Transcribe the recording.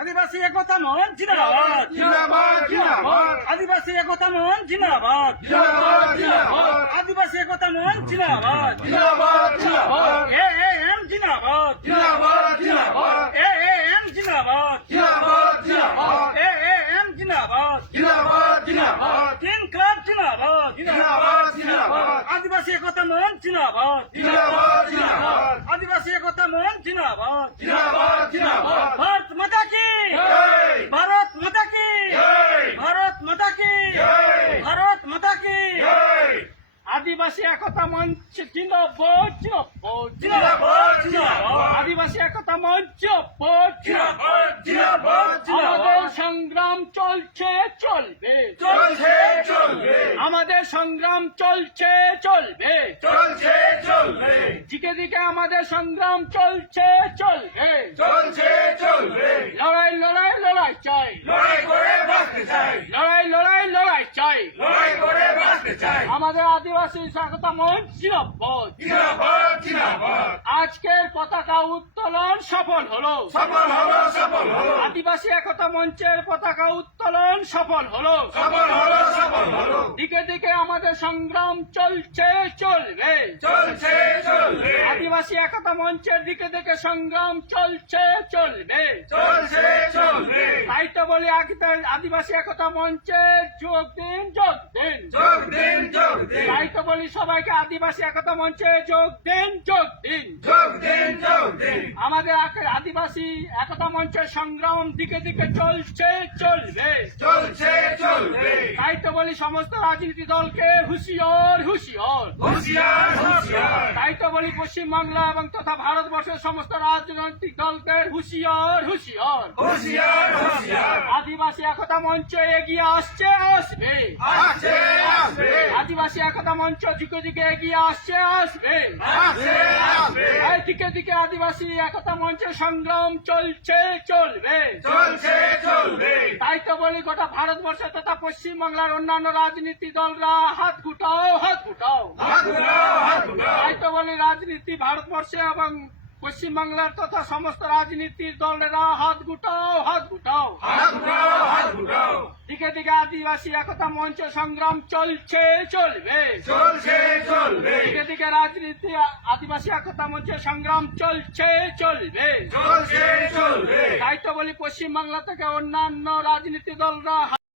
আদিবাসী একতা মন জিন্দাবাদ জিন্দাবাদ জিন্দাবাদ আদিবাসী একতা মন জিন্দাবাদ জিন্দাবাদ জিন্দাবাদ আদিবাসী একতা মন জিন্দাবাদ জিন্দাবাদ জিন্দাবাদ এএম জিন্দাবাদ জিন্দাবাদ জিন্দাবাদ এএম জিন্দাবাদ জিন্দাবাদ জিন্দাবাদ এএম জিন্দাবাদ জিন্দাবাদ জিন্দাবাদ তিন ক্লাব জিন্দাবাদ জিন্দাবাদ জিন্দাবাদ আদিবাসী একতা মন জিন্দাবাদ জিন্দাবাদ জিন্দাবাদ আদিবাসী একতা মন জিন্দাবাদ জিন্দাবাদ জিন্দাবাদ ভারত মাতা কি জয় ভারত মাতা কি জয় ভারত মাতা কি জয় ভারত মাতা কি জয় আদিবাসী একতা মঞ্চ জিন্দাবাদ জিন্দাবাদ জিন্দাবাদ জিন্দাবাদ আদিবাসী একতা মঞ্চ জিন্দাবাদ জিন্দাবাদ জিন্দাবাদ আমাদের সংগ্রাম চলছে চলবে চলছে চলবে আমাদের সংগ্রাম চলছে চলবে চলছে চলবে দিকে দিকে আমাদের সংগ্রাম চলছে চলবে চলছে চলবে লড়াই লড়াই লড়াই চাই লড়াই করে বাঁচতে চাই লড়াই লড়াই লড়াই চাই লড়াই করে বাঁচতে চাই আমাদের আদিবাসী স্বাগতা মঞ্চ জিন্দাবাদ জিন্দাবাদ জিন্দাবাদ আজকের পতাকা উত্তোলন সফল হলো সফল হলো সফল হলো আদিবাসী একতা মঞ্চের পতাকা উত্তোলন সফল হলো সফল হলো সফল হলো দিকে দিকে আমাদের সংগ্রাম চলছে চলবে চলছে চলবে আদিবাসী একতা মঞ্চের দিকে দিকে সংগ্রাম চলছে চলবে চলছে চলবে তাই তো বলি আদিবাসী একতা মঞ্চে যোগ দিন যোগ দিন যোগ দিন যোগ দিন তাই তো বলি সবাইকে আদিবাসী একতা মঞ্চে যোগ দিন যোগ দিন যোগ দিন যোগ দিন আমাদের আদিবাসী একতা মঞ্চের সংগ্রাম দিকে দিকে চলছে চলবে চলছে চলবে তাই তো বলি সমস্ত রাজনীতি দলকে হুঁশিয়ার হুঁশিয়ার হুঁশিয়ার হুঁশিয়ার তাই তো বলি পশ্চিমবাংলা এবং তথা ভারতবর্ষের সমস্ত রাজনৈতিক দলকে হুঁশিয়ার হুঁশিয়ার হুঁশিয়ার হুঁশিয়ার আদিবাসী একতা মঞ্চ এগিয়ে আসছে আসবে আসে আসবে আদিবাসী একতা মঞ্চ দিকে দিকে এগিয়ে আসছে আসবে আসে আসবে এই দিকে দিকে আদিবাসী একতা মঞ্চের সংগ্রাম চলছে চলবে চলছে চলবে তাই তো বলি গোটা ভারতবর্ষ তথা পশ্চিমবাংলার অন্যান্য রাজনীতি দলরা হাত গুটাও হাত গুটাও হাত উঠাও হাত উঠাও তাই তো বলি রাজনীতি ভারতবর্ষে এবং পশ্চিমবাংলার তথা সমস্ত রাজনীতির দলেরা হাত গুটাও হাত গুটাও হাত উঠাও হাত উঠাও দিকে দিকে আদিবাসী একতা মঞ্চ সংগ্রাম চলছে চলবে চলছে চলবে দিকে দিকে রাজনীতি আদিবাসী একতা মঞ্চের সংগ্রাম চলছে চলবে চলছে চলবে তাই তো বলি পশ্চিমবাংলা থেকে অন্যান্য রাজনীতি দলরা